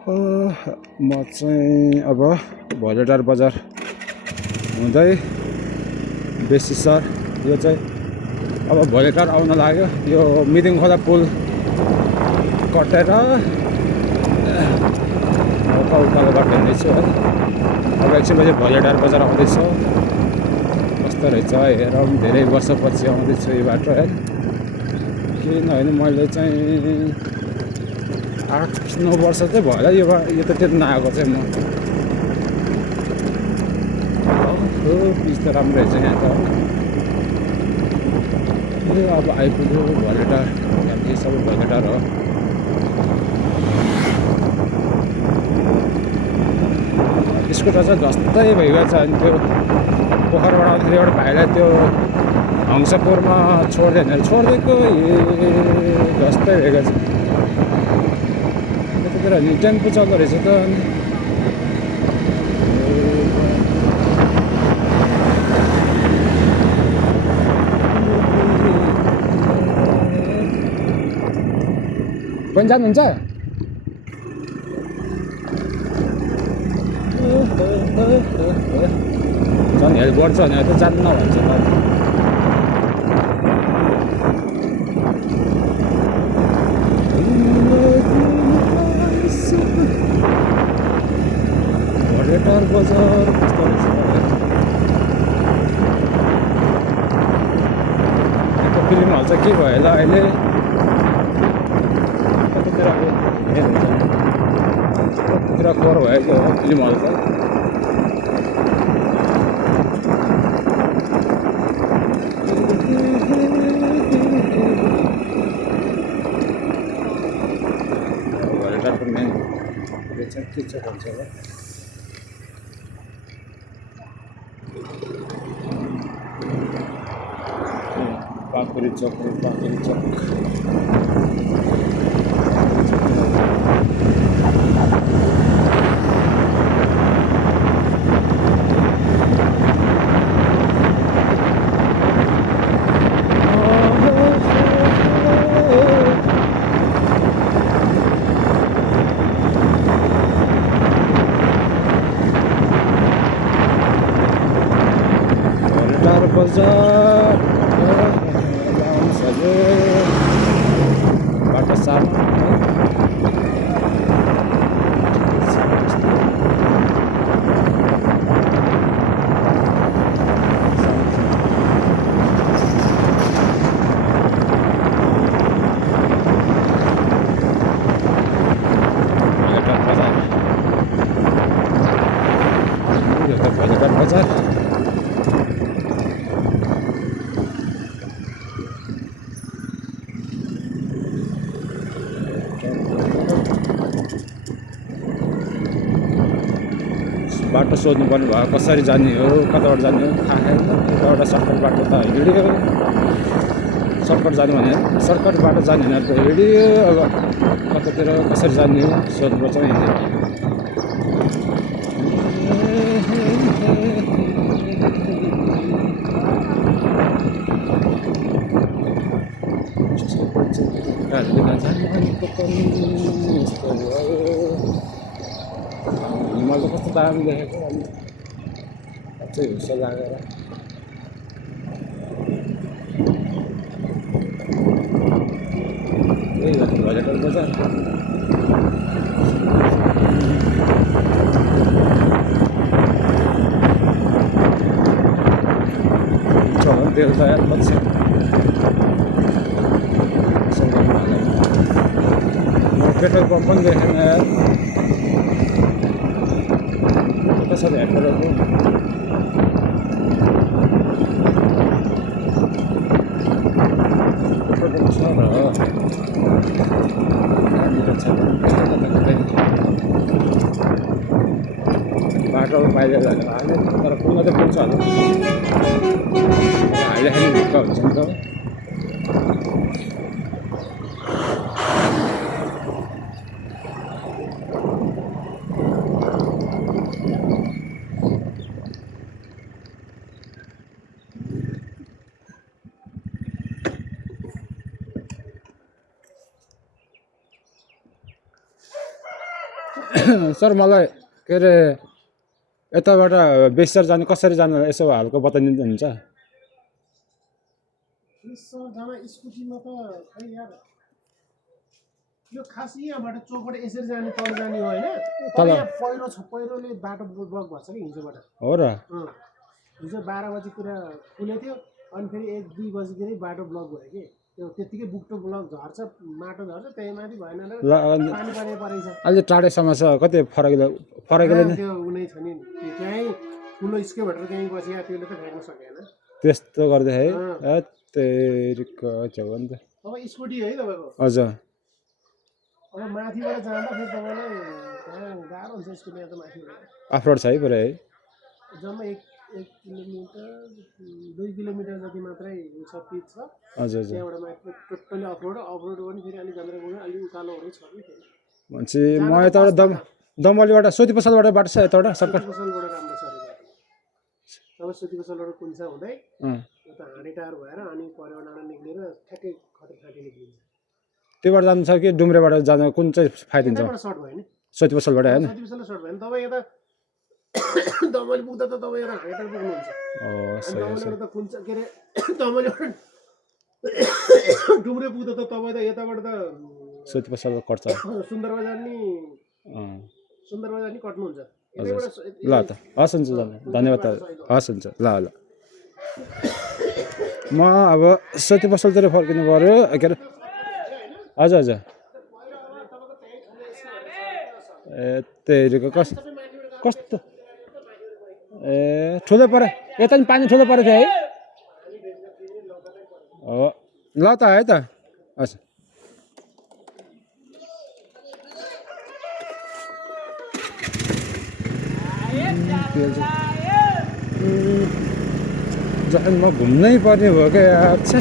म चाहिँ अब भोलेटार बजार हुँदै बेसी सर यो चाहिँ अब भोलेटार आउन लाग्यो। यो मिरिङ खोला पुल कटेर उकालो बाटो हिँड्दैछु है। अब एकछिनपछि भोलेटार बजार आउँदैछु। कस्तो रहेछ हेरौँ, धेरै वर्षपछि आउँदैछु यो बाटो है। किनभने मैले चाहिँ 8-9 वर्ष चाहिँ भयो होला यो त त्यो नआएको चाहिँ म। पिच त राम्रो रहेछ यहाँ त। यो अब आइपुग्यो भोलेटार, यहाँ के सबै भोलेटार हो। स्कुटर चाहिँ जस्तै भइगएको छ। अनि त्यो पोखराबाट आउँदाखेरि एउटा भाइलाई त्यो हंसपुरमा छोडिदिएको जस्तै भइगएको छ। त्यतातिर नि टेम्पो चल्दो रहेछ त। पनि जानुहुन्छ? झन् हेल्प गर्छ भने त जान्न भन्छ त। भोलेटार बजार कस्तो रहेछ फिल्म हल चाहिँ के भयो होला अहिले कतातिर कभर भएको हो फिल्म हल चाहिँ। भोलेटारको मेन के छ भन्छ होला। पाखुरी चोक। भोलेटार बजार बाटो सानो भोलेटार बजार। बाटो सोध्नुपर्ने भयो, कसरी जाने हो, कताबाट जाने हो थाहा छैन। एउटा सर्टकट बाटो त हिँड्यो, सर्टकट जानु भने सर्टकट बाटो जाने भने त हिँड्यो। अब कतातिर कसरी जाने हो सोध्नुपर्छ हिँड्यो। हिमाल त कस्तो दामी देखेको अनि अझै हुस्स लागेर। यही हो भोलेटार बजार। तेल त यार पछि पेट्रोल पम्प पनि देखेन यार। कसरी हेर्नु रहेको पेट्रोल पम्प छ र बाटो बाहिर हाल्यो तर पुग्न त पुग्छ होला। हाइलेखाली ढुक्क हुन्छ नि त। सर मलाई के अरे यताबाट बेसर जानु कसरी जानु यसो हल्का बताइदिनुहुन्छ? जान स्कुटीमा त खै यार यो खास यहाँबाट चोकबाट यसरी जाने तल जाने हो होइन तल। यहाँ पहिरोले बाटो ब्लक भएको छ कि हिजोबाट हो र हिजो 12 बजीतिर खुलेको थियो अनि फेरि 1-2 बजीतिरै बाटो ब्लक भयो कि त्यो त्यतिकै बुकटो ब्लक झर्छ माटो झर्छ त्यही माथि भएन र पानी परेछ अहिले टाढेसम्म छ कति फरकिलो नि त्यो उनै छ नि त्यहीँ ठुलो स्केभेटर त्यहीँ बसिया त्यसले त फ्याँक्न सकेन त्यस्तो गर्दै है तेरिको छेउ नि त अब स्कुटी है तपाईँको हजुर अब माथिबाट जाँदा फेरि तपाईँलाई त्यहाँ गाह्रो हुन्छ स्कुटीमा त माथिबाट अफरोड छ है पुरै है जम्मा 1 किलोमिटर 2 किलोमिटर जति मात्रै छ पिच छ हजुर त्यहाँबाट माथि टोटल्ली अफरोड पनि फेरि अलिक गन्द्रा गुन्द्रा अलिक उकालोहरू छ कि फेरि मान्छे म यताबाट दमलीबाट सोती पसलबाट बाटो छ यताबाट सर्कट पसलबाट राम्रो छ अरे बाटो तब सोती पसलबाट कुन्सा हुँदै उता हाँडी टार भएर अनि परेवा डाँडा निक्लेर ठ्याक्कै खटरखाटी निक्लिन्छ त्योबाट जानु छ कि डुम्रेबाट जानु कुन चाहिँ फाइदा हुन्छ सर्ट भयो नि सोती पसलबाट होइन सोती पसलबाट सर्ट भयो नि तपाईँ यता दमली पुग्दा त तपाईँ यता हाँडी टार पुग्नुहुन्छ दमलीबाट त कुन्चा के अरे दमलीबाट डुम्रे पुग्दा त तपाईँ त यताबाट त सोती पसल कट्छ सुन्दरबजार नि कट्नुहुन्छ ल त हस् हुन्छ धन्यवाद हस् हुन्छ ल ल म अब सोती पसलतिर फर्किनु पऱ्यो के अरे हजुर हजुर ए त्यहीको कस्तो ए ठुलो पऱ्यो यता नि पानी ठुलो परेको थियो है हो ल त है त हस् जखन म घुम्नै पर्ने भयो क्या अच्छा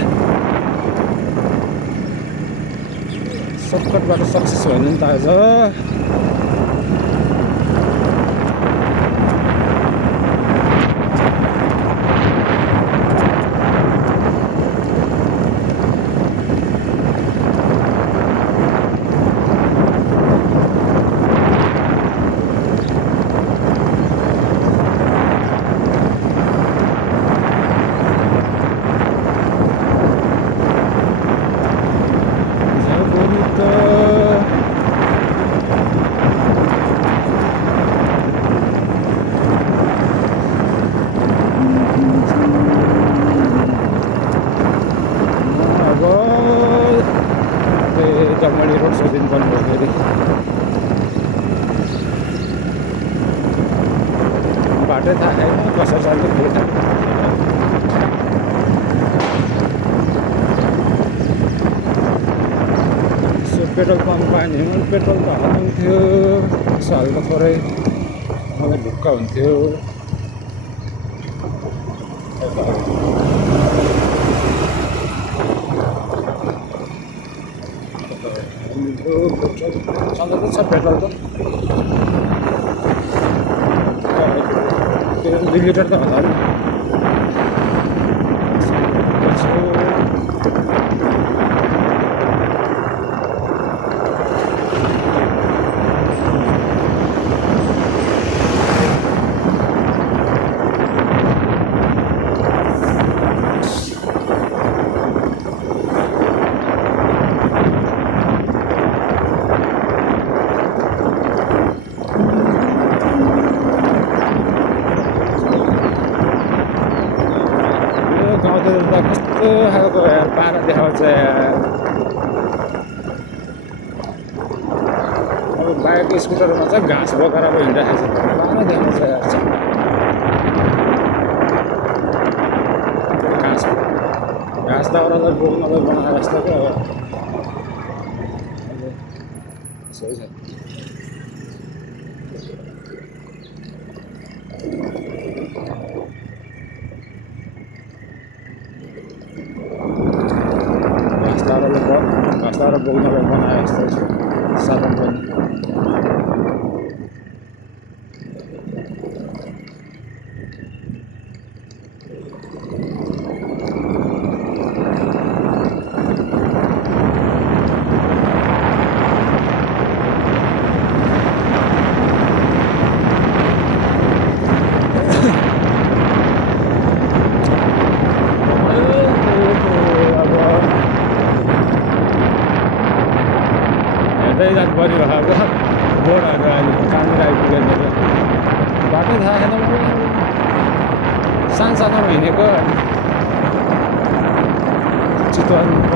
सर्टकटबाट सक्सेस भएन नि त आज डमली रोड सोधिनु पर्ने भयो फेरि बाटै थाहा छैन कसरी जान्छ फेरि थाहा यसो पेट्रोल पम्प पायो भने पनि पेट्रोल त हराउँथ्यो यसो हाल्दा थोरै मलाई ढुक्क हुन्थ्यो चल्दैछ पेट्रोल त 2 लिटर त होला नि कस्तो खालको पारा देखाउँछ अब बाइक स्कुटरमा चाहिँ घाँस बोकेर अब हिँडिरहेको छ पारा देखाउँछ घाँस दाउरालाई बोक्नलाई बनाएर जस्तो क्या अब सही छ घाँस बोक्नलाई बनाए जस्तो साधन पनि जानुपर्ने भएको बोर्डहरू अहिले कहाँनिर आइपुग्यो मेरो बाटो थाहा छैन मलाई सानसानोमा हिँडेको चितवन र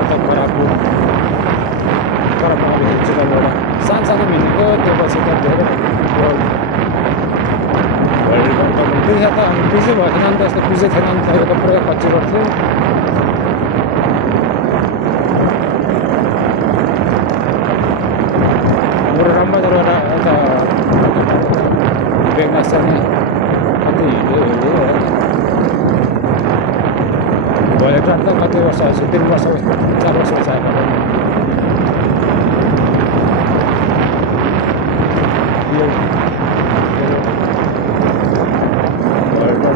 अथवा खराबपुर चितवनबाट सानसानो हिँडेको त्यो पछि त धेरै पिछे त पिछे भएको थिएन नि त यस्तो पिछे थिएन नि त यो त पुरै कच्ची रोड थियो हाम्रो रामबजारबाट यता बेगनास जाने कति हिँड्यो भोलि ट्राम त कति वर्ष आएछ 3 वर्ष 4 वर्ष भइसक्यो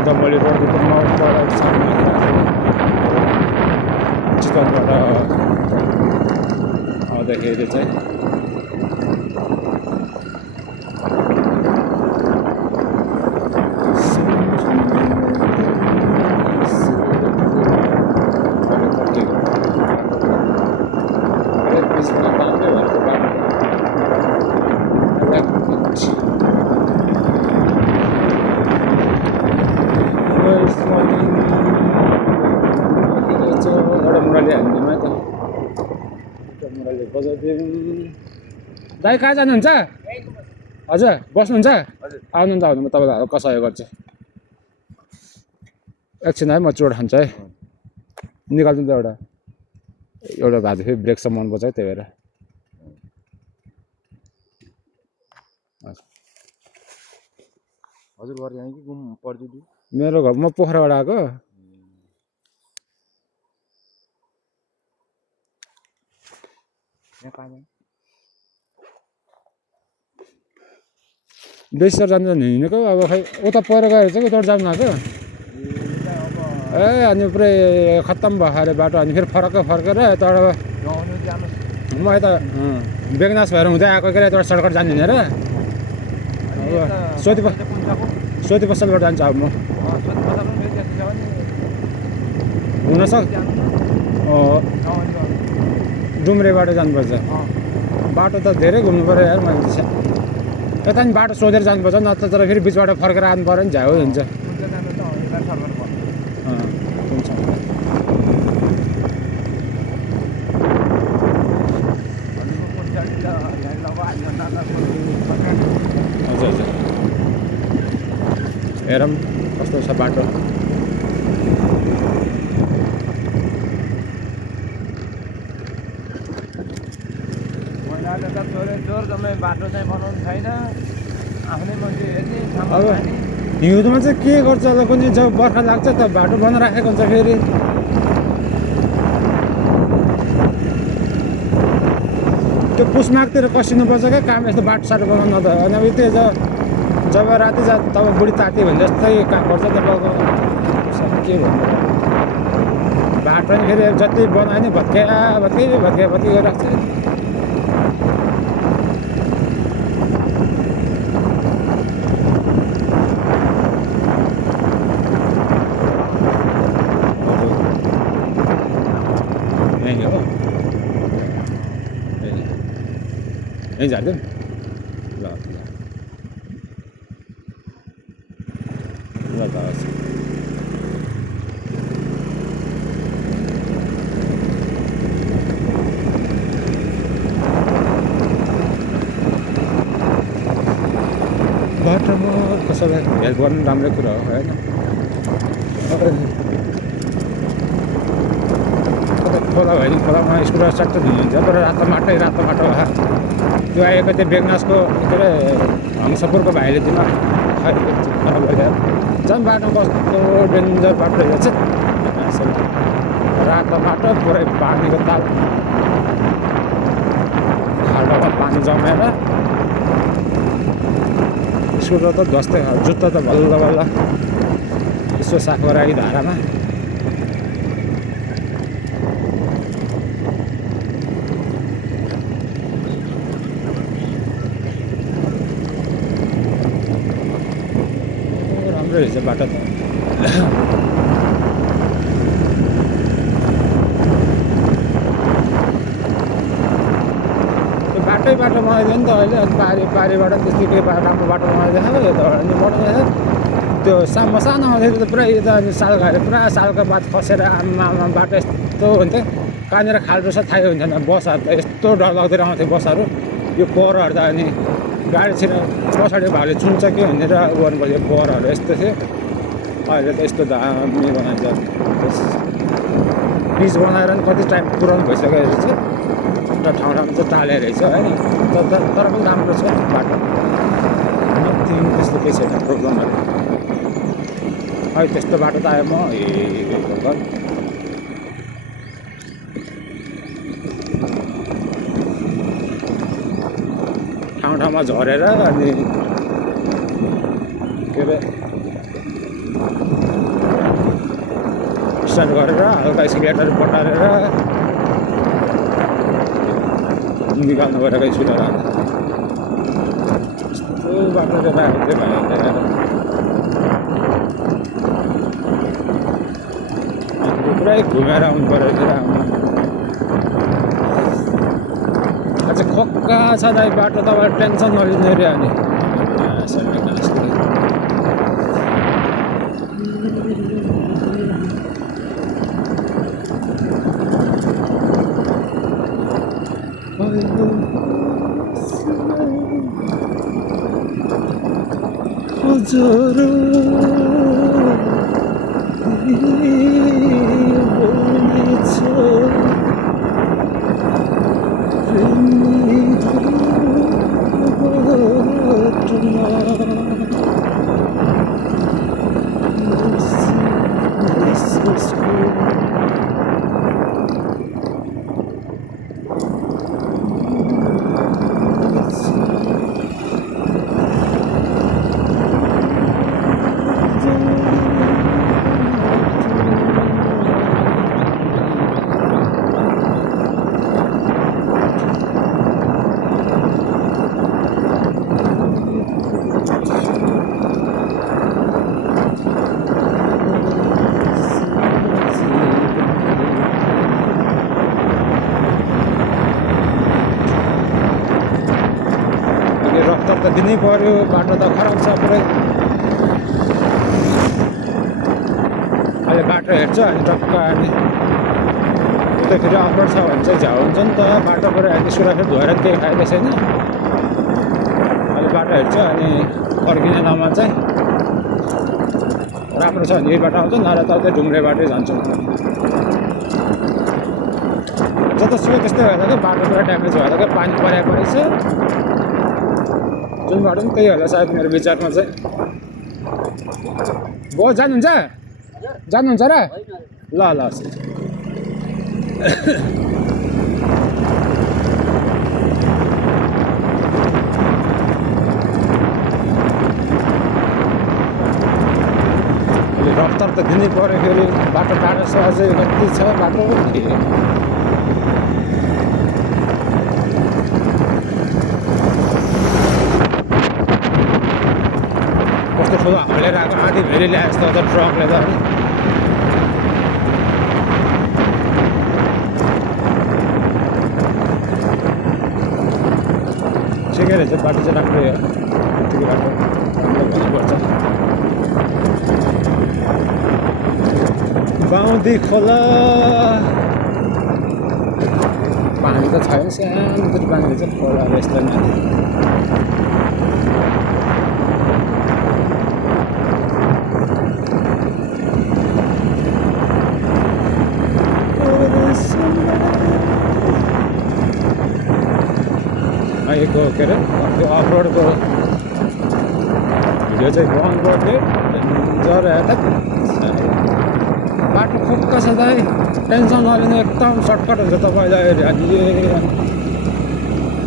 दमली रोडको माउबाट सामना चितवनबाट आउँदाखेरि चाहिँ दाइ कहाँ जानुहुन्छ हजुर बस्नुहुन्छ आउनु त आउनु म तपाईँलाई हल्का सहयोग गर्छु एकछिन है म चोट खान्छ है निकाल्नु त एउटा भाजी फेरि ब्रेक सम्म पर्छ है त्यही भएर हजुर घर यहाँ कि घुम पर्दिदी मेरो घर म पोखराबाट आएको बेसर जानु हिँडेको अब खै उता पर गएर चाहिँ उताबाट जानु आएको ए अनि पुरै खत्तम भयो अरे बाटो अनि फेरि फर्केर यताबाट म यता बेगनास भएर हुँदै आएको के यताबाट सर्टकट जाने भनेर अब सोती पसलबाट जान्छु अब म हुनसक्छ डुम्रेबाट जानुपर्छ बाटो त धेरै घुम्नु पऱ्यो यार मैले यता नि बाटो सोधेर जानुपर्छ नत्र तर फेरि बिचबाट फर्केर आउनु पऱ्यो नि झ्याउ हुन्छ हजुर हजुर हेरौँ कस्तो छ बाटो बाटो चाहिँ बनाउनु छैन आफ्नै मान्छे हेर्ने अब हिउँदोमा चाहिँ के गर्छ होला कुनै जब बर्खा लाग्छ त बाटो बनाइराखेको हुन्छ फेरि त्यो पुसमागतिर कसिनुपर्छ क्या काम यस्तो बाटो साटो बनाउन त अनि अब त्यो जब राति तब बुढी ताती भने जस्तै काम गर्छ तपाईँको के भन्नु बाटो पनि फेरि जति बनायो नि भत्के गरिरहेको छ यहीँ झारिदिउँ ल त बाटोमा कसैलाई हेल्प गर्नु राम्रै कुरा हो होइन खोला भयो नि खोलामा स्कुटर सट्ट हिँड्छ तर रातो माटो त्यो आएको त्यो बेगनासको के अरे हङसपुरको भाइले दिनु झन् बाटो कस्तो डेन्जर बाटो रहेछ रातो माटो पुरै पानीको ताल खाल्डोमा पानी जमेर स्कुटर त ध्वस्तै जुत्ता त बल्ल यसो साफ गराइ धारामा रहेछ बाटो त बाटो बनाइदियो नि त अहिले अनि पारिबाट त्यतिकै राम्रो बाटो बनाइदिएको यो त अनि बनाउँदैछ त्यो सानो आउँथ्यो त पुरा यता अनि सालघारी पुरा सालको बात खसेर आमा बाटो यस्तो हुन्थ्यो कहाँनिर खाल रहेछ थाहै हुन्थेन बसहरू त यस्तो डरलाग्दो आउँथ्यो बसहरू यो पोहरहरू त अनि गाडी छिर पछाडि भाले चुन्छ कि भनेर गर्नुपर्छ पोहरहरू यस्तो थियो अहिले त यस्तो दामी बनाइन्छ ब्रिज बनाएर नि कति टाइम पुरानो भइसक्यो रहेछ एउटा ठाउँमा चाहिँ टालेर रहेछ होइन तर पनि राम्रो छ बाटो नथिङ त्यस्तो केही छैन प्रोब्लमहरू अहिले त्यस्तो बाटो त आयो म ठाउँमा झरेर अनि के अरे स्टार्ट गरेर हल्का एक्सिलेटर पटारेर निकाल्नु परेको स्पिडर यस्तो बाटो चाहिँ राखेको थियो भाइ पुरै घुमेर आउनु पऱ्यो थियो अझ खोक्का छ दाइ बाटो तपाईँ टेन्सन नलिनु अरे अनि रफ्तार त दिनै पर्यो बाटो त खराब छ पुरै अहिले बाटो हेर्छ अनि टक्क अनि उतैतिर अप्रोड छ भने चाहिँ झ्याउ हुन्छ नि त बाटो पुरै अनि सुरक्षित भएर केही फाइदा छैन अहिले बाटो हेर्छ अनि फर्किने नाममा चाहिँ राम्रो छ भने यही बाटो आउँछ नभए त त्यही ढुङ्ग्रे बाटै जान्छौँ जतासुकै त्यस्तै भएर क्या बाटो पुरा ड्यामेज भएर क्या पानी परेछ जुन बाटो पनि त्यही होला सायद मेरो विचारमा चाहिँ बहुत जानुहुन्छ र ल रफ्तार त दिनै पऱ्यो फेरि बाटो टाढो छ अझै कति छ बाटो कस्तो ठुलो हालेर आएको आधी भेरी ल्याए जस्तो त ट्रकले त ठिकै रहेछ बाटो चाहिँ राम्रै हो ठिकै बाटो भन्नुपर्छ बाउँदी खोला पानी त छैन सानो पानी रहेछ खोला यस्तो माथि आएको के अरे त्यो अफरोडको भिडियो चाहिँ बन्द गरिदियो जरा बाटो खोक्का छ दाइ टेन्सन नलिनु एकदम सर्टकट हुन्छ तपाईँलाई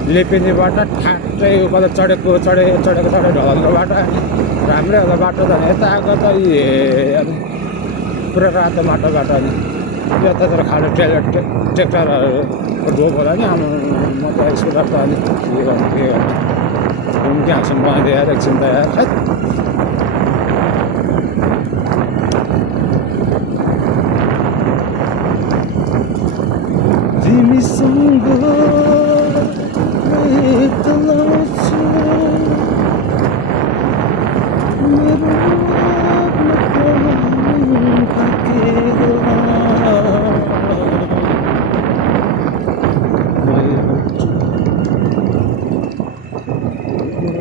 लेपेने बाटो ठ्याक्कै उकालो चढेको ढलको बाटो राम्रै होला बाटो त यता आएको त पुरा रातो बाटो अनि यतातिर खाले ट्र्याक्टरहरूको ढोक होला नि म त स्कुटर त अनि के गर्नु घुम्ती हाँसौँ बनाइदियो यार एकछिन त यार खै तिमीसँग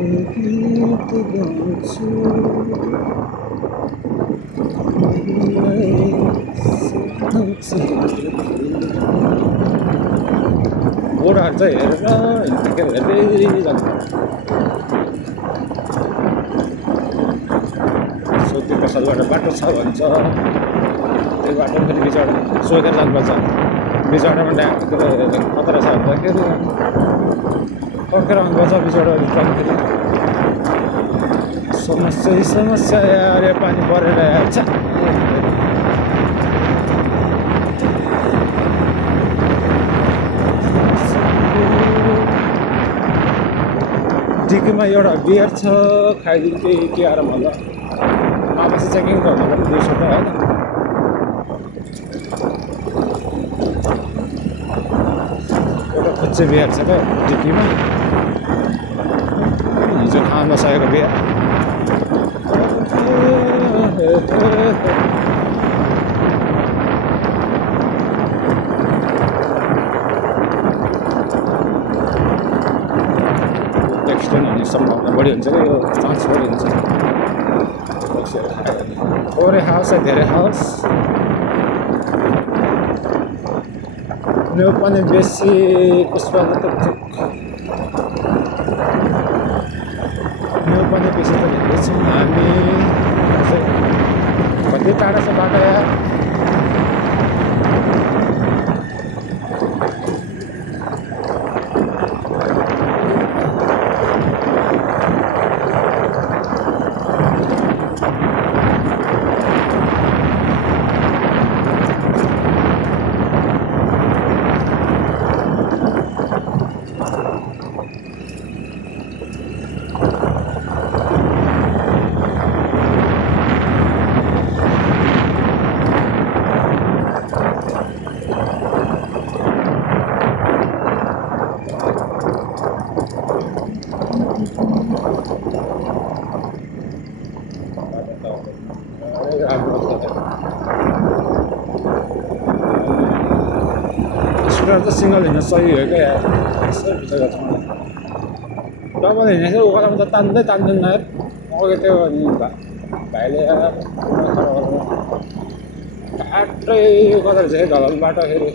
गीत गाउँछु बोर्डहरू चाहिँ हेरेर हेर्दै जानु त्यो पसलबाट बाटो छ भन्छ त्यो बाटो फेरि बिचबाट सोधेर जानुपर्छ बिचबाटमा खतरा छ भन्छ के अरे फर्केर आउनुपर्छ बिचबाट रिटर्न फेरि समस्या अरे पानी परेर आएछ डिकीमा एउटा बियर छ खाइदिन्छु के आएर भन्दा मापछि चेकिङ गर्नु पनि 200 त होइन एउटा खुच्चे बियर छ त डिकीमा हिजो खान नसकेको बियर एक्सटेन्ड हुने सम्भावना बढी हुन्छ कि यो चान्स बढी हुन्छ थोरै खाओस् या धेरै खाओस् न्यु पनि बेसी पुष्पले त न्यु पनि बेसी त हेर्दैछौँ हामी कति टाढा छ बाटो यार स्कुटर चाहिँ सिङ्गल हिँड्न सही हो क्या यसो भित्र डबल हिँडेको थियो उकालोमा त तान्दै तान्दैन यार अघि त्यो भाइले बाटै कता रहेछ घरको बाटो फेरि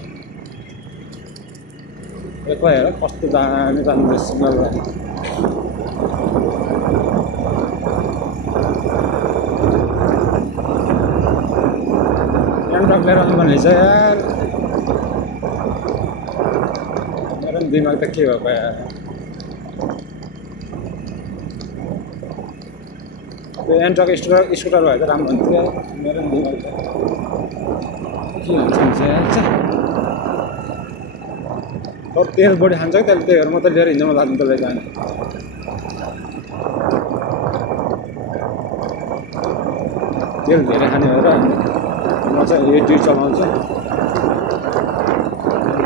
एक्लै हेर कस्तो दामी तान्दै सिङ्गल ट्रक लिएर आउनु भने चाहिँ यार मेरो पनि दिमाग त के भएको यार त्यो एन्ट्रक स्कुटर भए त राम्रो हुन्थ्यो मेरो पनि दिमाग त के हुन्छ तर तेल बढी खान्छ कि त्यसले त्यही भएर म त लिएर हिँड्नु मन लाग्नु त्यसलाई जाने तेल धेरै खाने भएर म चाहिँ 80 चलाउँछु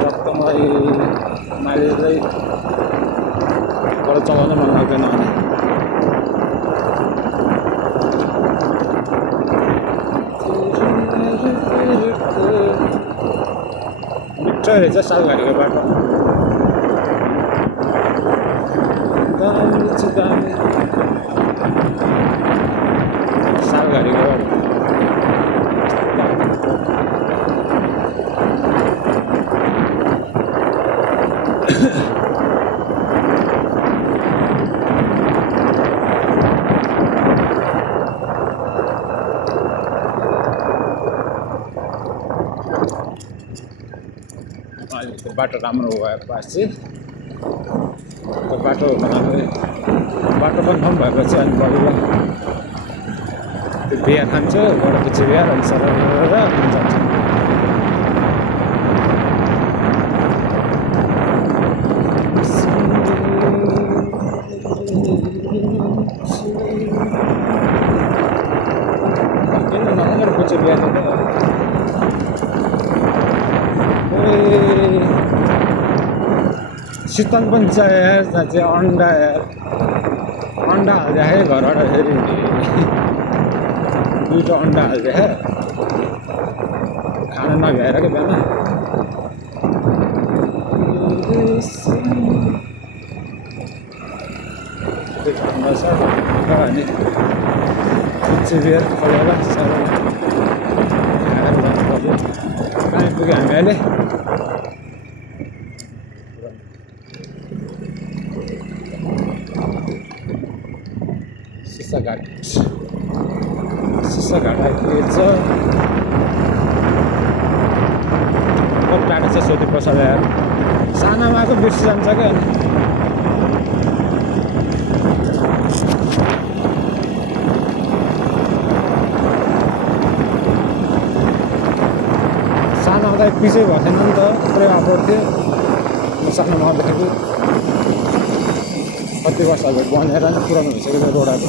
जब मलाई माइलेजलाई बडो चलाउन मन लाग्दैन भने मिठो रहेछ सालघारीको बाटो दामी छ दामी सालघारीको बाटो बाटो राम्रो भएपछि बाटो कन्फर्म भएपछि अनि बढीलाई त्यो बिहा खान्छु बडो पछि बिहा अनि सर जान्छ पछि बिहा शीतल पनि छ यार साँच्चै अन्डा यार अन्डा हालिदिए घरबाट फेरि 2टा अन्डा हालिदिए खाना नभ्याएर क्या बिहान त्यो ठाउँमा छ अनि कुचबिहार खोला सबै खाएर जानु पर्यो कहाँ पुग्यो हामी अहिले सिसाघाट आइपुगेछ बहुत टाढा छ सेती प्रसाद यार सानामा आएको बिर्सि जान्छ क्या सानो आउँदा पिछै भएको थिएन नि त पुरै अपलोड थियो म सानोमा आउँदाखेरि कति वर्ष अगाडि बनेर नि पुरानो भइसक्यो त्यो रोडहरू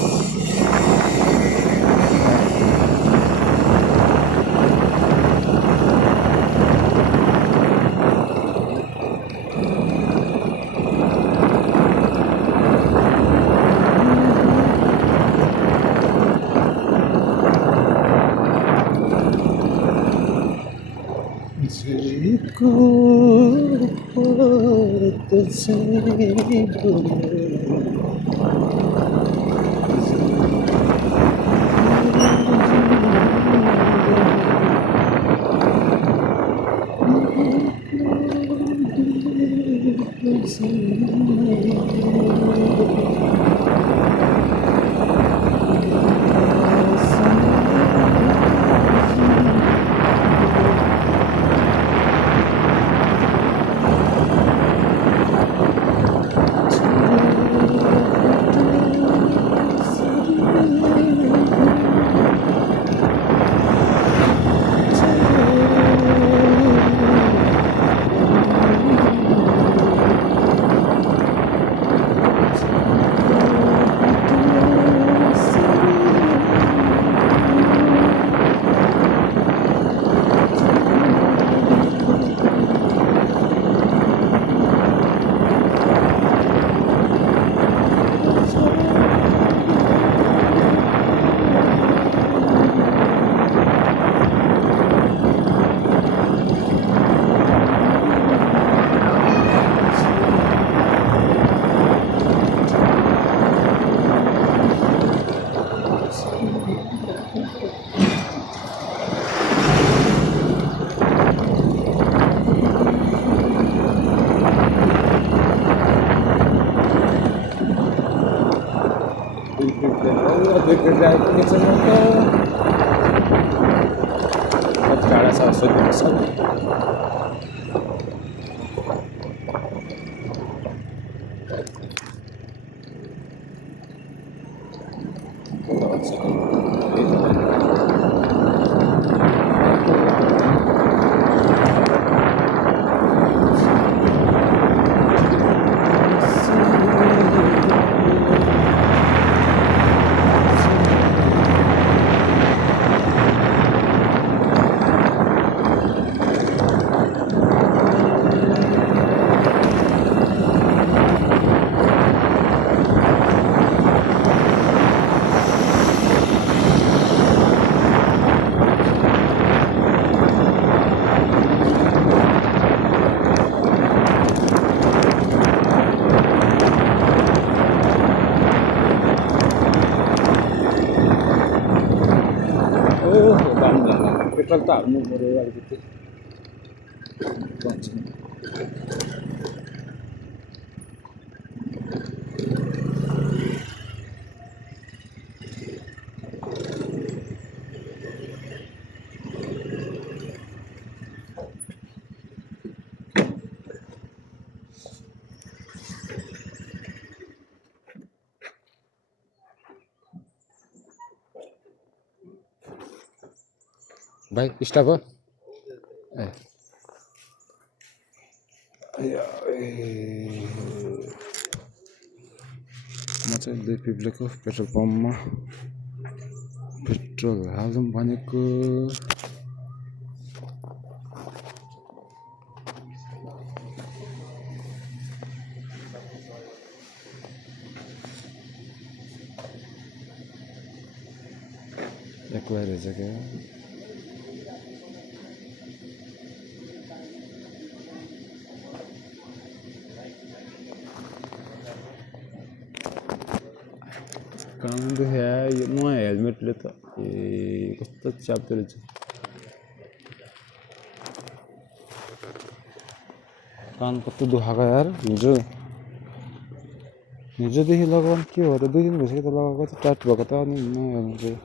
आइपुगेछ म त बहुत टाढा छ सोध्नु छ पेट्रोल त हाल्नु पऱ्यो अलिकति भाइ स्टप हो म चाहिँ दुई पिप्लेको पेट्रोल पम्पमा पेट्रोल हालौँ भनेको एक्लै रहेछ क्या कान दुख्या यो नयाँ हेलमेटले त कस्तो च्याप्दो रहेछ कान कस्तो दुखाएको यार हिजोदेखि लगाउनु के हो त 2 दिन भइसक्यो त लगाएको त टाइट भएको त अनि नयाँ हेलमेट गयो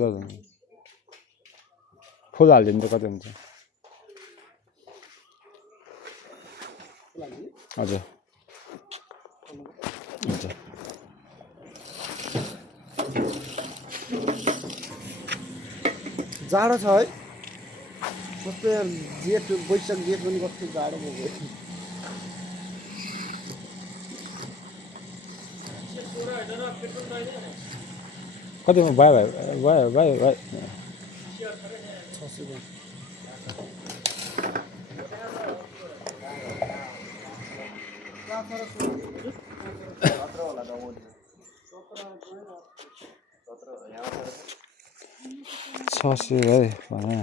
दाजु फुल हालिदिनु त कति हुन्छ हजुर हुन्छ जाडो छ है कस्तो जेठ वैशाख जेठ पनि कस्तो जाडो भयो कतिमा भयो $600 है भने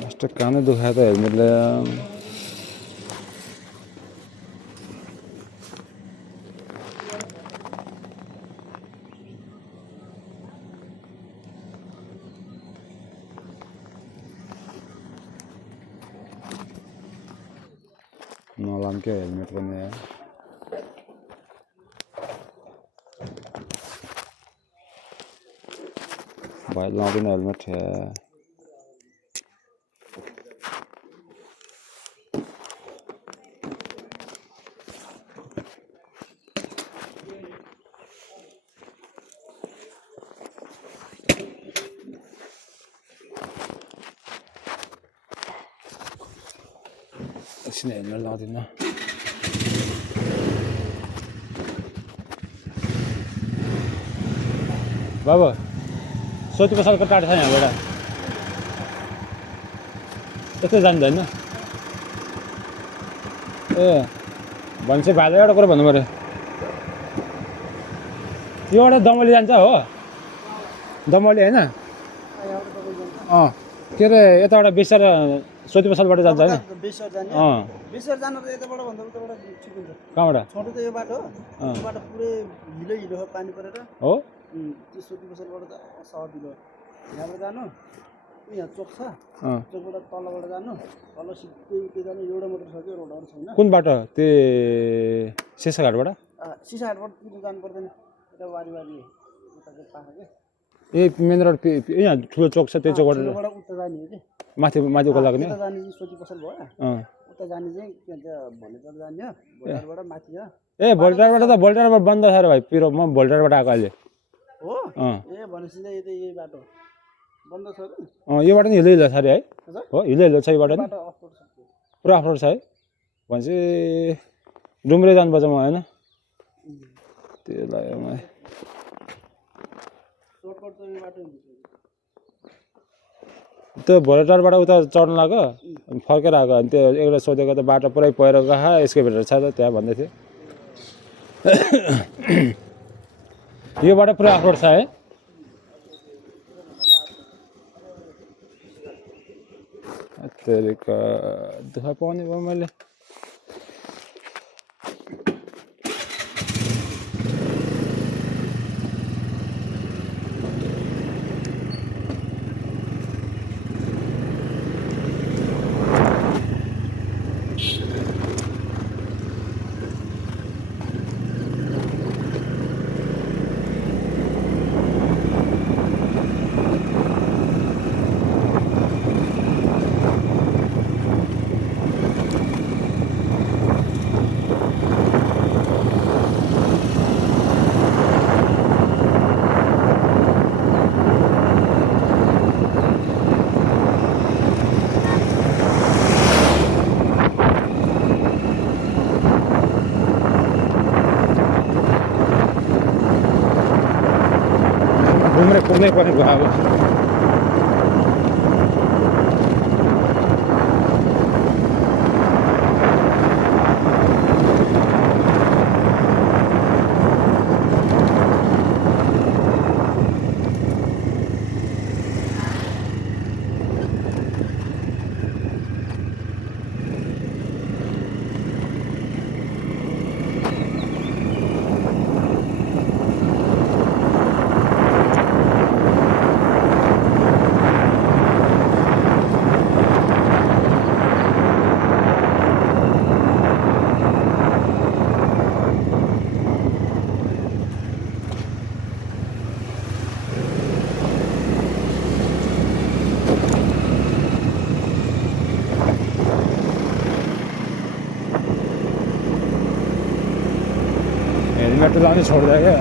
यस्तो कानै दुखायो त हेलमेटले नलाम क्या हेलमेट पनि भाइ लाउँदैन हेलमेट एकछिन हेलमेट लाउँदिनँ बाबु सोची पसलको टाढो छ यहाँबाट यस्तो जान्दैन ए भनेपछि भाइलाई एउटा कुरा भन्नु पऱ्यो योबाट दमली जान्छ हो दमली होइन के अरे यताबाट बेसेर सोती पसलबाट जान्छ होइन बेसर जानु त यताबाट भन्दा उताबाट ठिक हुन्छ कहाँबाट छोटो त यो बाटो हो यो बाटो पुरै हिलो हो पानी परेर हो त्यो सोती पसलबाट त सजिलो यहाँबाट जानु यहाँ चोक छ चोकबाट तलबाट जानु तल सिधै उतै जानु एउटा मात्र छ त्यो रोडहरू छैन कुन बाटो त्यो शेषघाटबाट सिसाहाटबाट जानु पर्दैन यता वारी उता चाहिँ पाखा के ए मेन रोड यहाँ ठुलो चोक छ त्यो चोकबाट उता जाने हो कि माथि उता लाग्ने उता जाने चाहिँ सोती पसल भयो उता जाने चाहिँ के भन्छ भोलिपल्ट जाने हो भोलिपल्टबाट माथि हो ए भोल्टारबाट त भोल्टारबाट बन्द छ रे भाइ पिरो म भोल्टारबाट आएको अहिले हो ए भनेपछि चाहिँ यो त यही बाटो बन्द छ र योबाट नि हिलो छ अरे है हो हिलो छ योबाट नि बाटो अफरोड छ पुरा अफरोड छ है भनेपछि डुम्रे जानुपर्छ म होइन त्यो लाग्यो मलाई सर्टकट त यो बाटो हुन्छ त्यो भोल्टारबाट उता चढ्नु लाग्यो अनि फर्केर आएको अनि त्यो एउटा सोधेको त बाटो पुरै पहिरो गएको एस्केभेटर छ त त्यहाँ भन्दै थियो यो बाटो पुरा अफरोड छ है दुःख पाउने भयो मैले घुम्रै पुग्नै पर्ने भयो अब हेलमेट तो लाने छोड़ देगा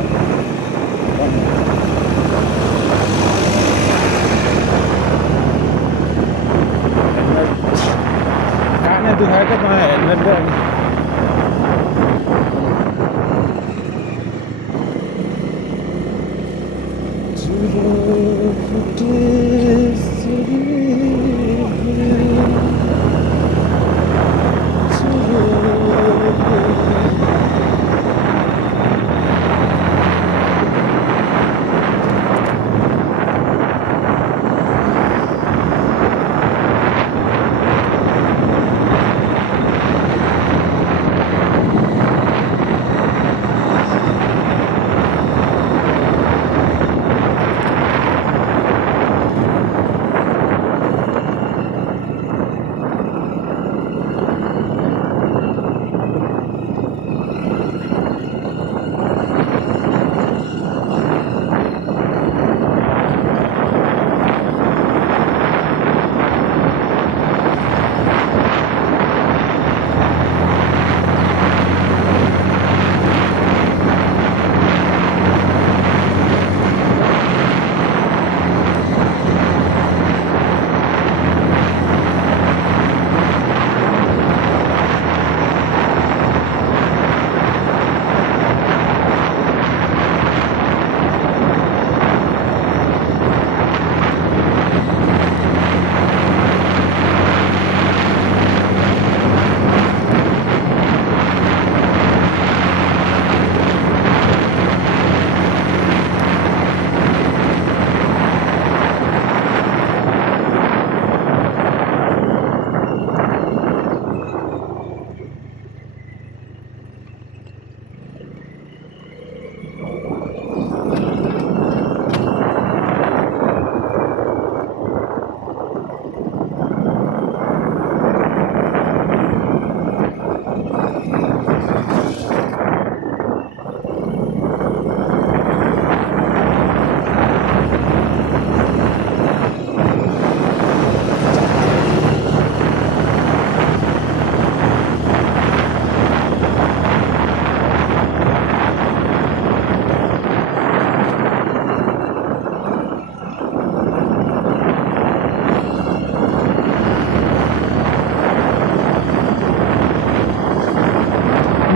हेलमेट काने दुखाएको मलाई हेलमेट र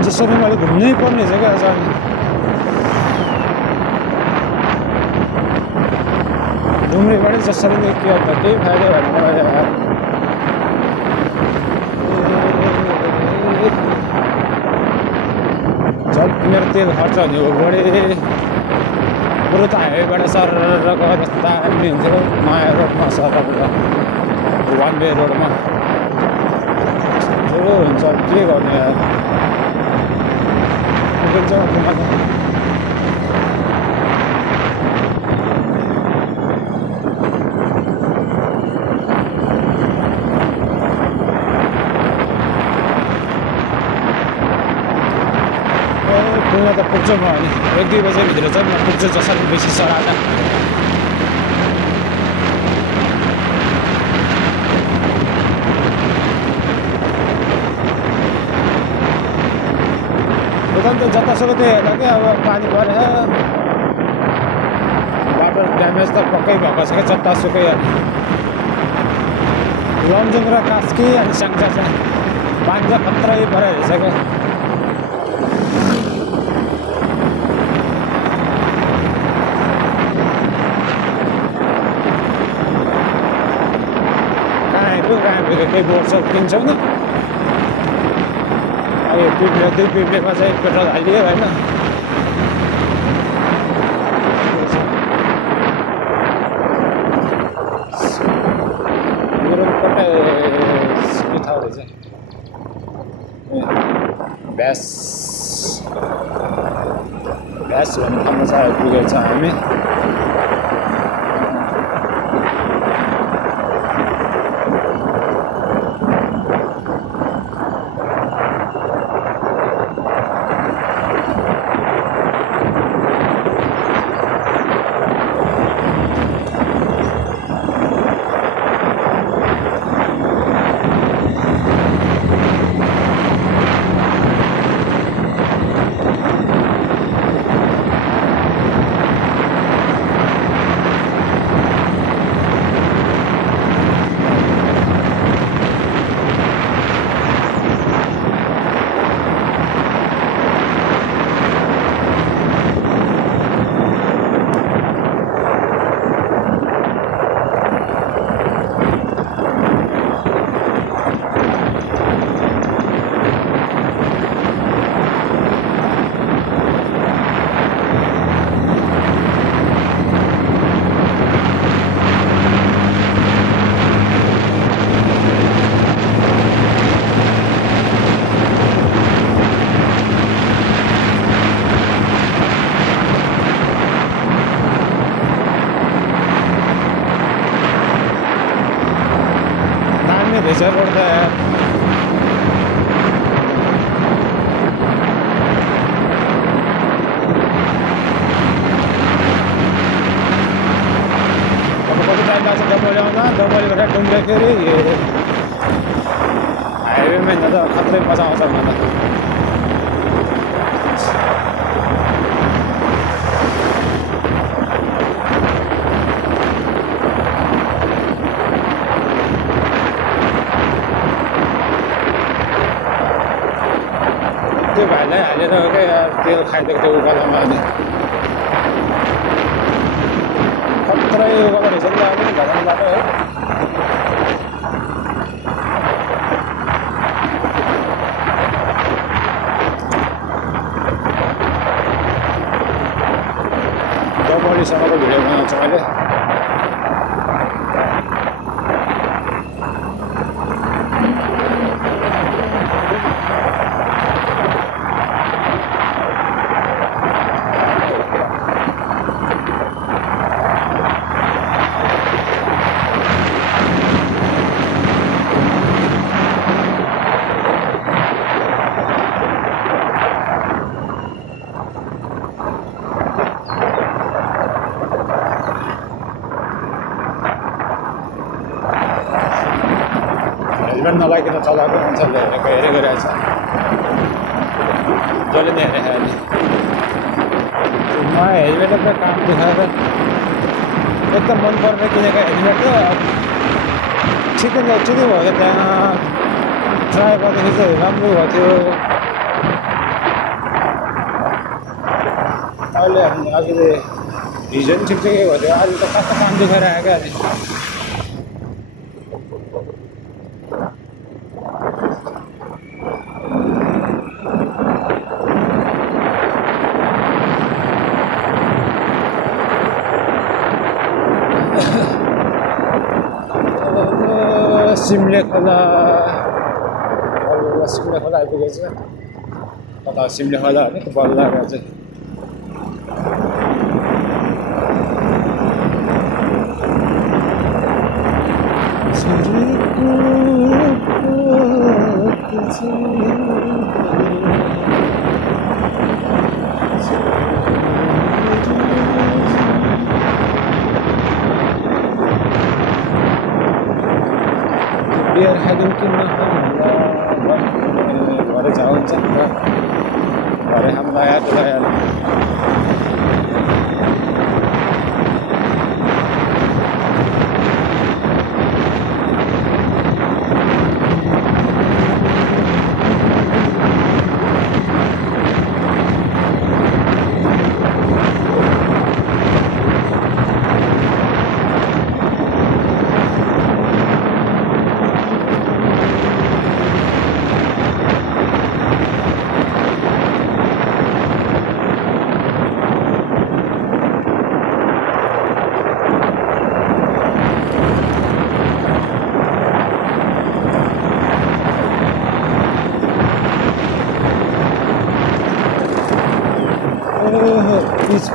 जसरी मैले घुम्नै पर्ने छ क्या आज डुम्रीबाट जसरी निस्कियो त केही फाइदा भएन मलाई यार मेरो तेल खर्च हुने हो बढी बरु त हाइवेबाट सर गएर दामी हुन्थ्यो नयाँ रोडमा सरबाट वान वे रोडमा ठुलो हुन्छ के गर्ने यार पुग्न त पुग्छ म अनि 1-2 बजेभित्र चाहिँ म पुग्छु जसरी बेसी सराटा दोकान त जतासुकै त्यही हेर्दा क्या अब पानी परेर बाटो ड्यामेज त पक्कै भएको छ क्या जतासुकै लमजुङ र कास्की अनि स्याङ्जा चाहिँ पानी त खत्रै परेर रहेछ क्या केही बोर्छ किन्छौ नि अब यो पिप्ले 2 पिप्लेमा चाहिँ पेट्रोल हालियो होइन मेरो कतै के थाहा रहेछ भ्यास भन्ने ठाउँमा चाहिँ आइपुगेछ हामी रिजर्भ रोड त यार अब कति टाइम लाग्छ डबली आउँदा डबलीबाट डुम्दाखेरि हाइवेमा हिँड्दा त खत्रै मजा आउँछ भन्दा त्यो भाइलाई हालेर क्या तेल खाइदिएको त्यो उकालोमा अनि खत्रै उकालो रहेछ नि त अनि घरको बाटो है डबलीसम्मको भिडियो बनाउँछु मैले हेलमेट नलागिकन चलाएको मान्छेहरूले हेरेको रहेछ जसले नि हेरेको अहिले म हेलमेटले त काम देखाएर एकदम मन पर्ने किनेको हेलमेट त ठिकै भयो त्यहाँ ट्राई गर्दाखेरि चाहिँ राम्रो भएको थियो अहिले हामी अघि हिजो पनि ठिकै भएको थियो अहिले त कस्तो काम देखाएर आयो क्या अहिले सिमले खोला आइपुगेछ कता सिमले खोला हो नि बल्लाको चाहिँ बियर खाइदिउँ कि घरै जान्छ घरै हामीलाई याद लगाएर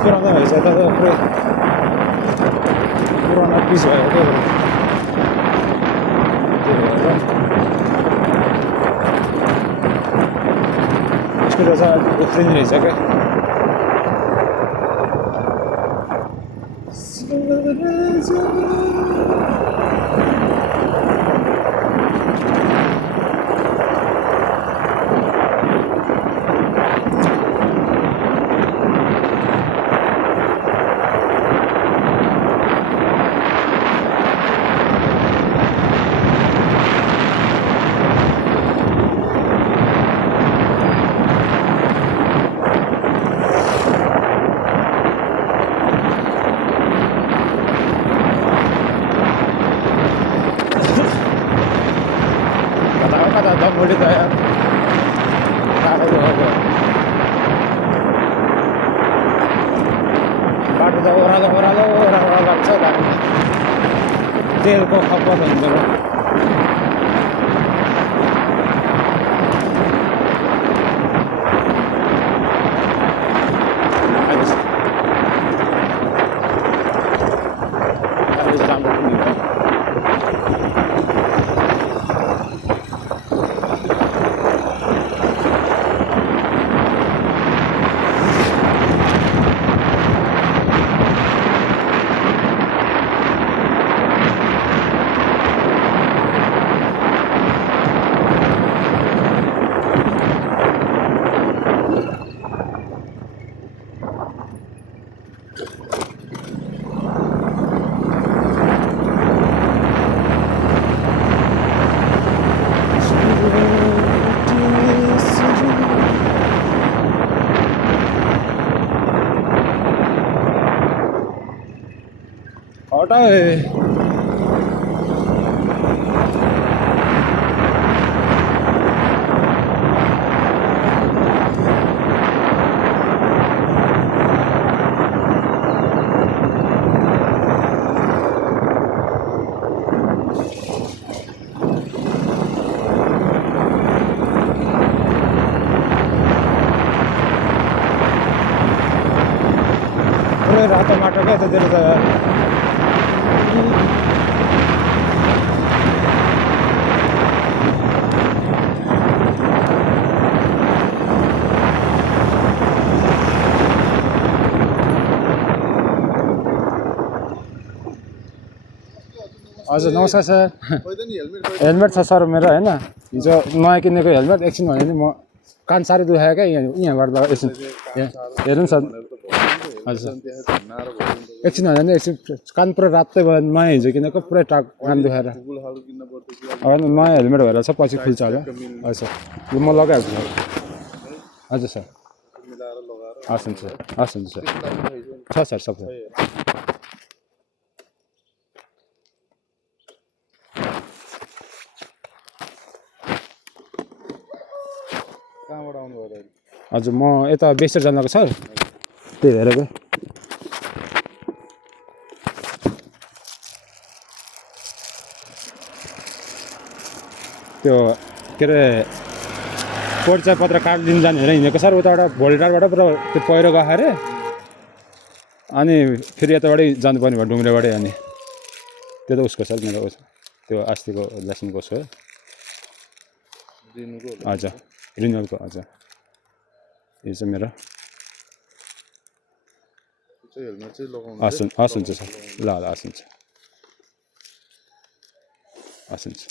पुरानो भएछ त पुरै पुरानो पिस भयो क्या त्यही भएर यसको त चाहिँ उत्रिने रहेछ क्या kata dam boleh tak ya? Tak ada apa. Baru dah orang bangsa dah. Tel ko apa benda? Harus sampai ni. Hota है पूरे रात टमाटर के तो दिल का हजुर नमस्कार सर हेलमेट छ सर मेरो हैन हिजो नयाँ किनेको हेलमेट एकछिन भने नि म कान साह्रै दुखायो क्या यहाँबाट लगा एकछिन हेर्नु सर हजुर एकछिन भने नि एकछिन कान पुरै रातै भयो नयाँ हिजो किनेको पुरै कान दुखाएर अब नयाँ हेलमेट भएर छ पछि खुल्छ होला हजुर यो म लगाइहाल्छु सर हजुर सर हस् हुन्छ सर छ सर सबै हजुर म यता बेस्टर जानको सर त्यही भएर गयो त्यो के अरे परिचय पत्र कार्ड लिन जाने भनेर हिँडेको सर उताबाट भोल्टारबाट पुरा त्यो पहिरो गयो अरे अनि फेरि यताबाटै जानुपर्ने भयो डुम्रेबाटै अनि त्यो त उसको सर मेरो त्यो अस्तिको लाइसेन्सको उसको हजुर रिन्युअलको हजुर यो चाहिँ मेरो हस् हुन्छ सर ल हस् हुन्छ हस् हुन्छ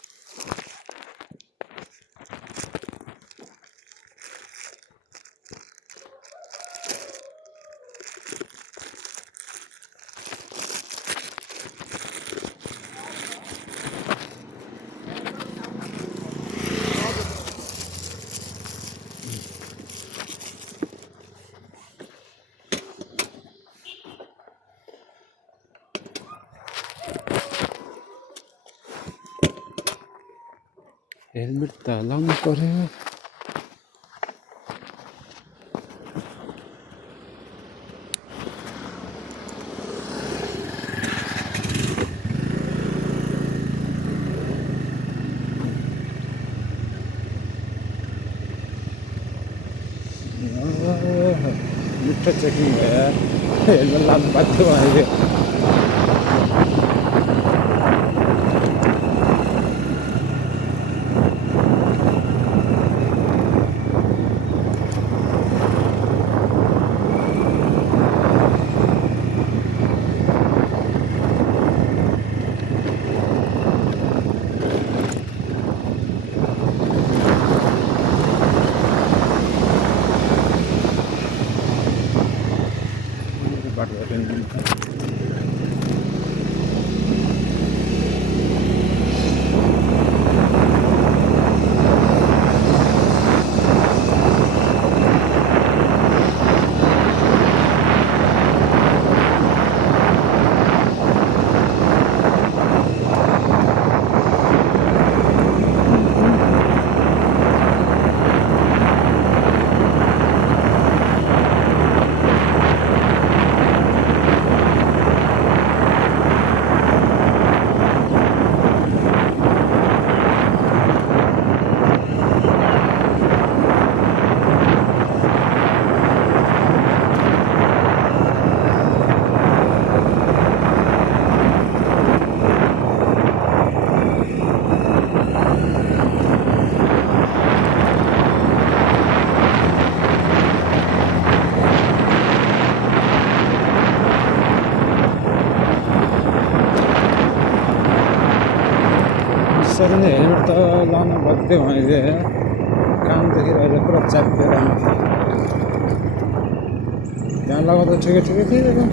हेलमेट त लाउनु पर्यो मिठो चेकिङ भयो हेलमेट लानु बाध्य भयो। बाटो यसरी नै हेलमेट त लाउनु बाध्य मैले कामदेखि अहिले पुरा च्यापेर त्यहाँ लगाउँदा ठिकै ठिकै थियो।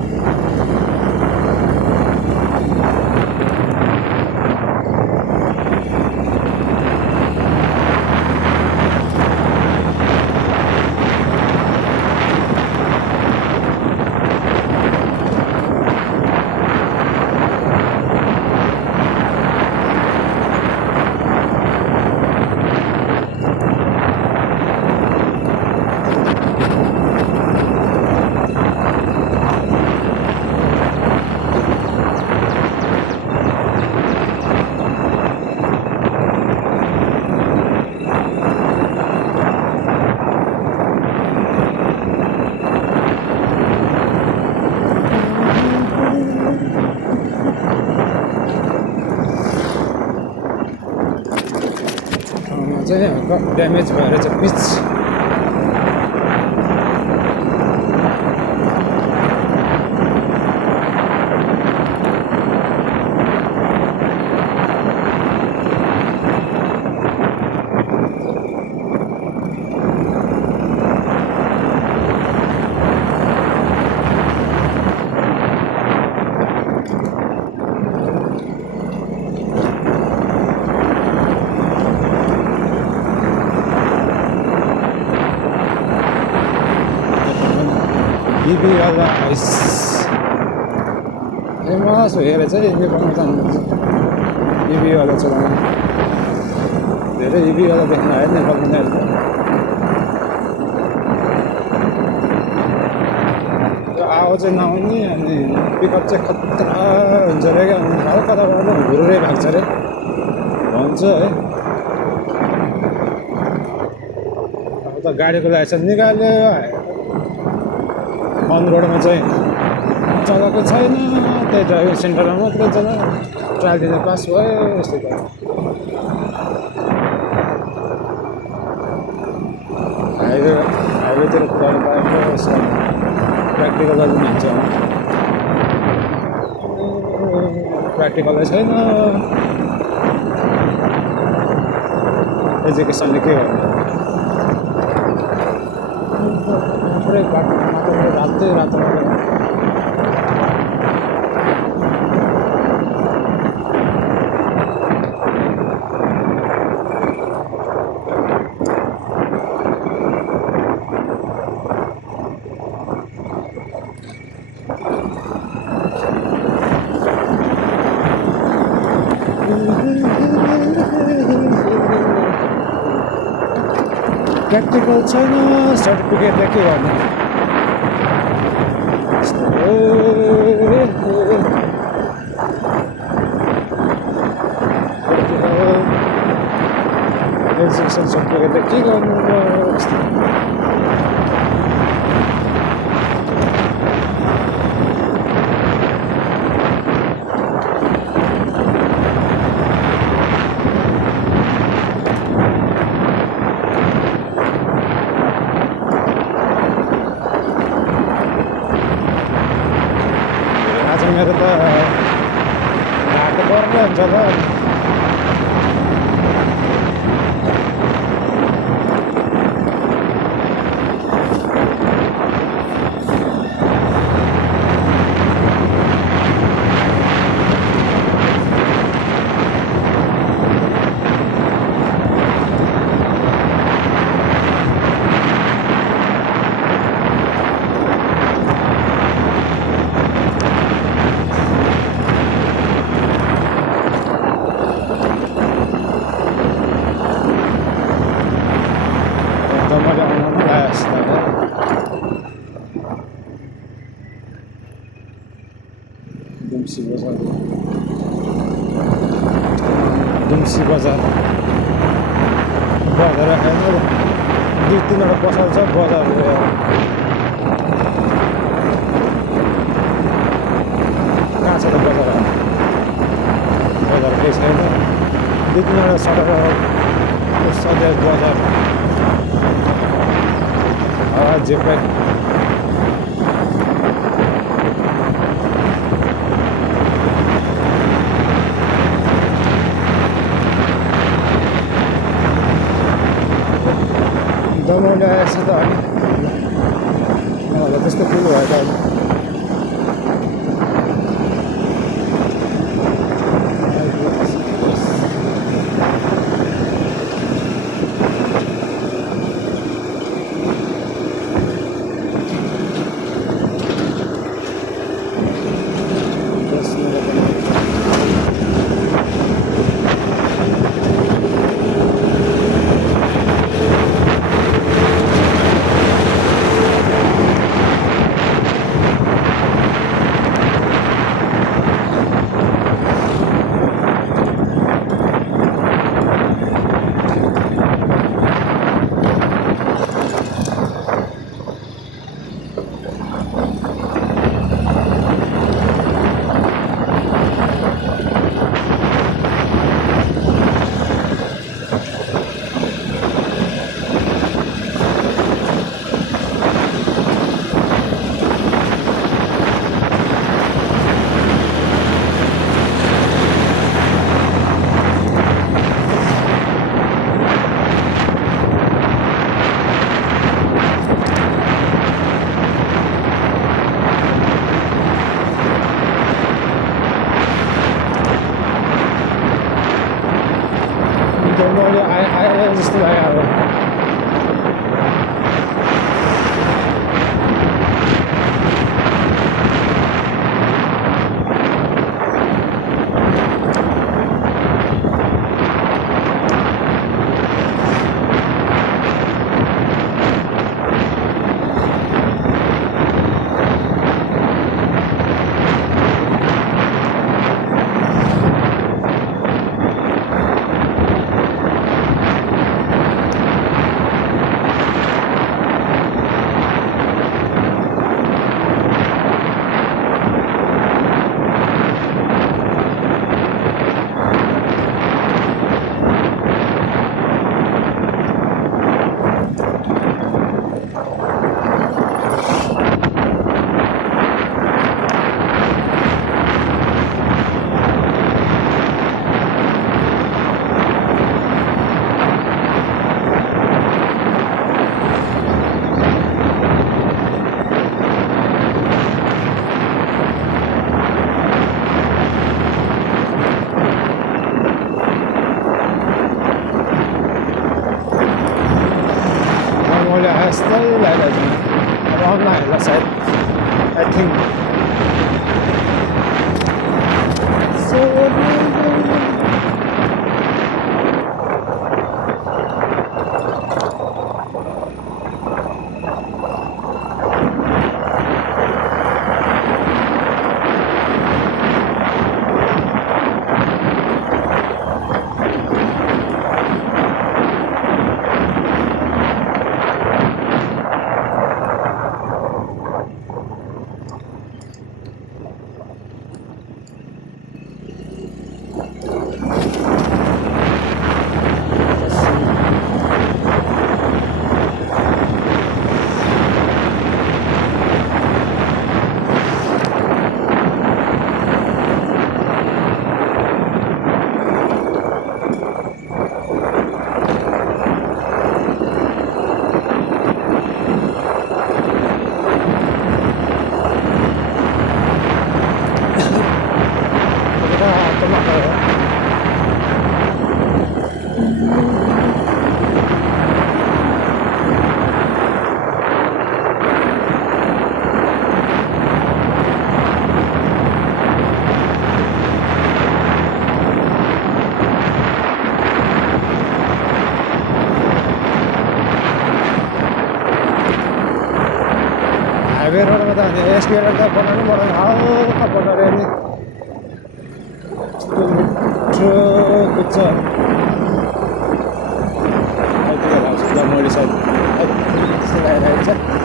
चाहिँ ड्यामेज भएर चाहिँ पिच इबीवाला आइस फेमस हेरेर चाहिँ इबी बनाउन चाहनुहुन्छ। इबीवाला चलाउनु धेरै इबीवाला देख्न आयो नेपालमा नै र आवाज चाहिँ नआउने अनि पिकअप चाहिँ खतरा हुन्छ अरे क्या। हल्का कताबाट घुरुरै भएको छ अरे भन्छ है। अब त गाडीको लाइसेन्स निकाल्यो अन रोडमा चाहिँ चलाएको छैन, त्यही ड्राइभिङ सेन्टरमा मात्रै चला ट्रायल दिन पास भयो यस्तै त। हाइवेतिर कुदाउनु पाएको यसमा प्र्याक्टिकल पनि हुन्छ। प्र्याक्टिकलै छैन, एजुकेसनले के गर्नु। पुरै बाटोमा मात्र रातै रातो प्र्याक्टिकल छैन, सर्टिफिकेटले के गर्नु। एजुकेसन सर्टिफिकेटले के गर्नु। मेरो त घाटो पर्ने हुन्छ त मैले आउनु दुम्सी बजार बजार होइन 2-3वटा पसल छ बजार कहाँ छ त बजार केही छैन 2-3वटा सडक सधैँ बजार जे पनि दमाउनु आएछ त होइन त्यस्तो ठुलो भयो त अहिले स्पियर त बनाउनु पर्दैन हल्का बनाएर नि मिठो कुद्छ अहिले लाग्छ मैले सायद लगाइरहेको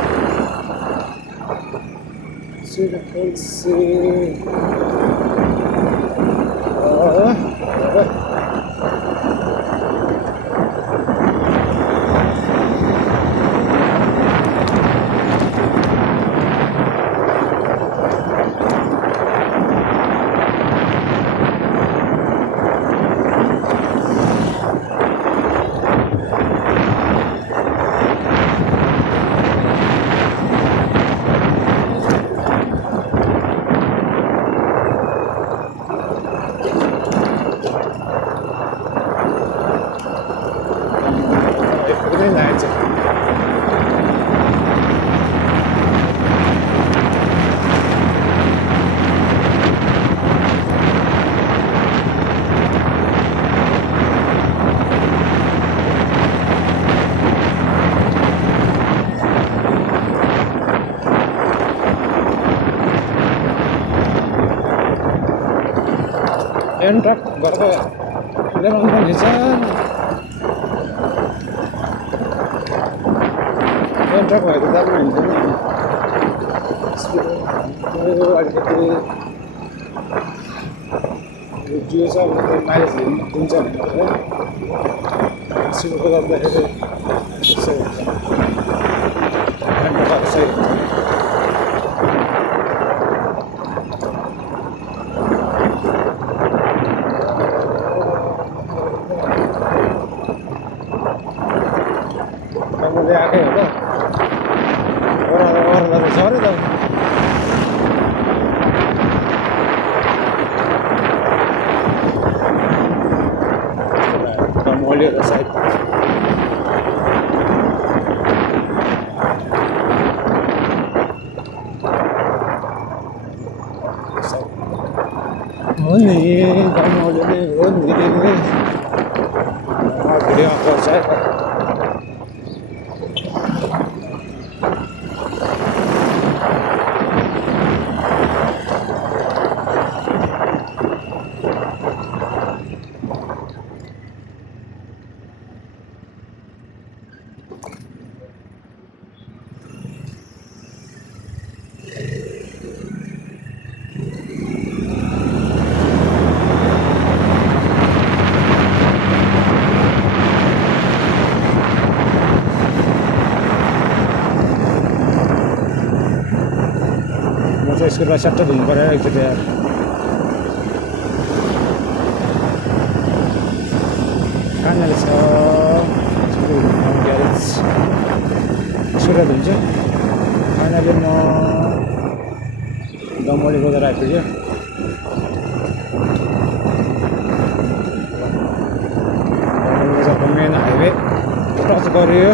एन्ड ट्र्याक गरेको ल्याउनु पनि छ एन्ड ट्र्याक भएको दाममा हिँड्दैन अलिकति जियो छ भने त माइलेज दिन्छ भने स्पिडको गर्दाखेरि सही हुन्छ एन्ड ट्र्याक सही हुन्छ मैले आएकै हो त ओह्रालो त छ अरे त मैले त सायद हो नि मैले नै हो नि भिडियो अप्लोड सायद स्कुलमा सट्ट धुनु पऱ्यो एकचोटि यार कहाँनिर छ ग्यारेज स्कुल धुन्छु फाइनली म दमोली बजार आइपुग्यो दमोली बजारको मेन हाइवे टच गरियो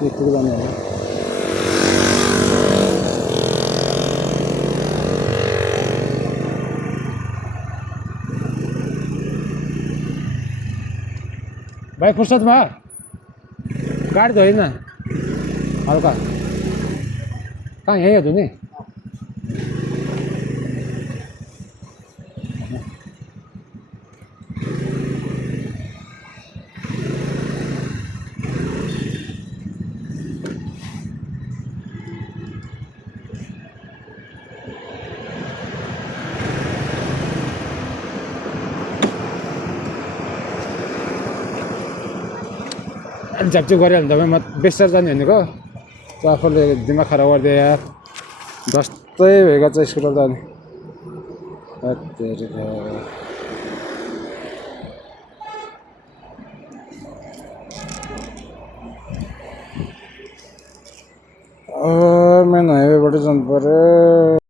itu kan ya भाइ फुर्सद भयो गाडी धोइन हल्का कहाँ यहीँ धुने झ्यापझ्याप गरिहाल्नु तपाईँ म बेस्टर जाने भनेको आफूले दिमाग खराब गरिदियो यार जस्तै भएका चाहिँ स्कुटर जाने मेन हाइवेबाट जानु पर्यो